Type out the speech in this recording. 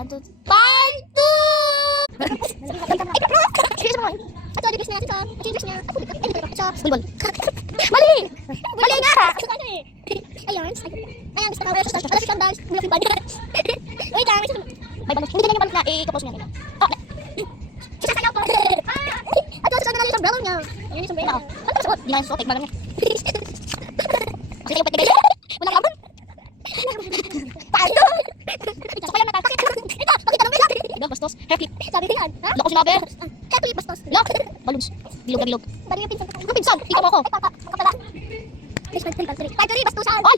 Pantu! Pantu! Ito, di-dress niya. Ito, i-dress niya. Ito, bulbol. Mali! Mali nga! Ayun. Ayan, gusto ko. Alas yung sandals. Bulak yung bandage. Wait lang, may bandage. Hindi ganyan yung bandage na i-kapos niya. Sasayaw ko. Ito, susunod na lang yung sombrero niya. Yun yung sombrero. Ano ba suot? Di na yung suot. Tignan lang niya. Kasi yung pwede ganyan. Walang laban. Paano? Sa kaya natakit. Ito, pakita ng bilang. Ito, bastos. Hair clip. Sabi ko yan. Loko sinabi. Hair clip, bastos. Lok. Balloons. Bilog na bilog. Bali yung pinsan ko. Yung pinsan. Ikaw mo ako. Ay, papa. Ang kapala. Please, 5-3, bastusan. Ay!